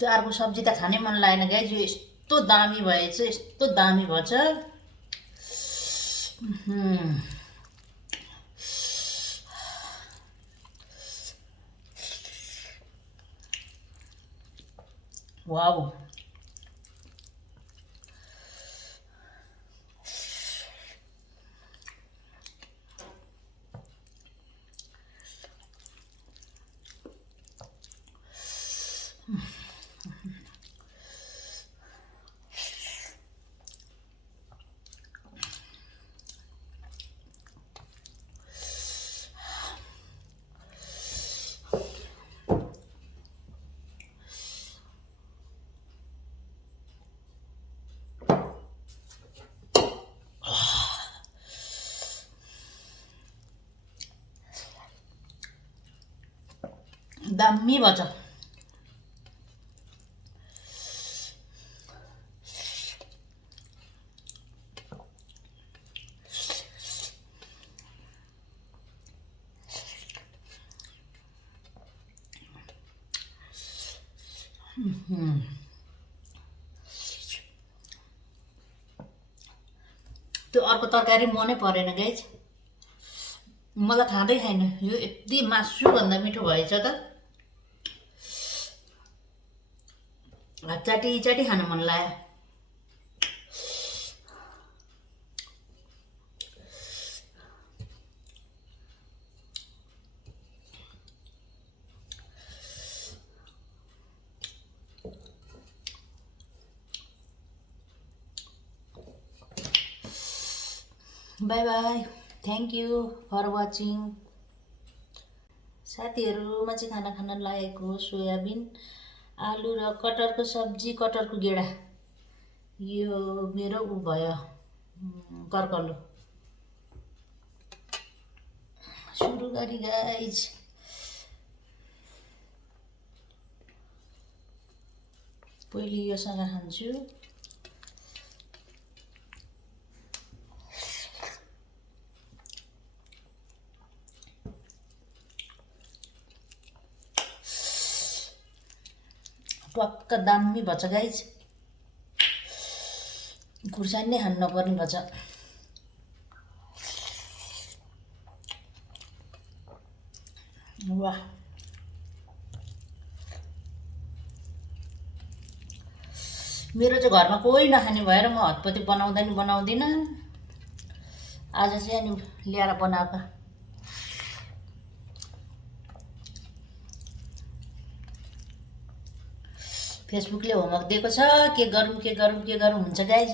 चारको सब्जी त खानै मन लागेन गाइज। यो यस्तो दामी भएछ, यस्तो दामी भएछ। वाउ, दामी भएछ। त्यो अर्को तरकारी मनै परेन गाइज, मलाई खाँदै छैन। यो यति मासुभन्दा मिठो भएछ त चाटी चाटी खान मन लाग्यो। Bye bye, thank you for watching. साथीहरू, म चाहिँ खाना खान लागेको सोयाबिन आलु र कटहरको सब्जी, कटहरको गेडा। यो मेरो उ भयो कर्कलो। सुरु गरी गाइज। पहिले योसँग खान्छु। टक्क दामी भएछ गाइज, खुर्सानी नै खानु नपर्ने भएछ। वाह, मेरो चाहिँ घरमा कोही नखाने भएर म हतपति बनाउँदिनँ। आज चाहिँ अनि ल्याएर बनाएको। फेसबुकले होमवर्क दिएको छ, के गरौँ हुन्छ गाइज।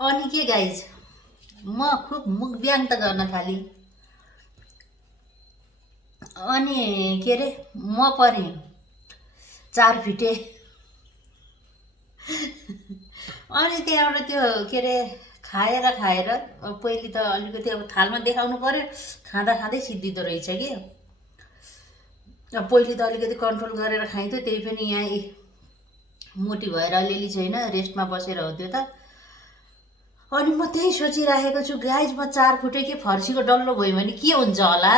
अनि के गाइज, म खुब मुखब्याङ त गर्न थालेँ। अनि के अरे म परेँ 4 फिटे। अनि त्यहाँबाट त्यो के अरे खाएर पहिले त अलिकति अब थालमा देखाउनु पर्यो, खाँदा खाँदै सिद्धिँदो रहेछ कि। पहिले त अलिकति कन्ट्रोल गरेर खाइन्थ्यो, त्यही पनि यहाँ मोटी भएर अलिअलि छैन, रेस्टमा बसेर हो त्यो त। अनि म त्यही सोचिराखेको छु गाइज, म 4 फुटे के फर्सीको डल्लो भयो भने के हुन्छ होला।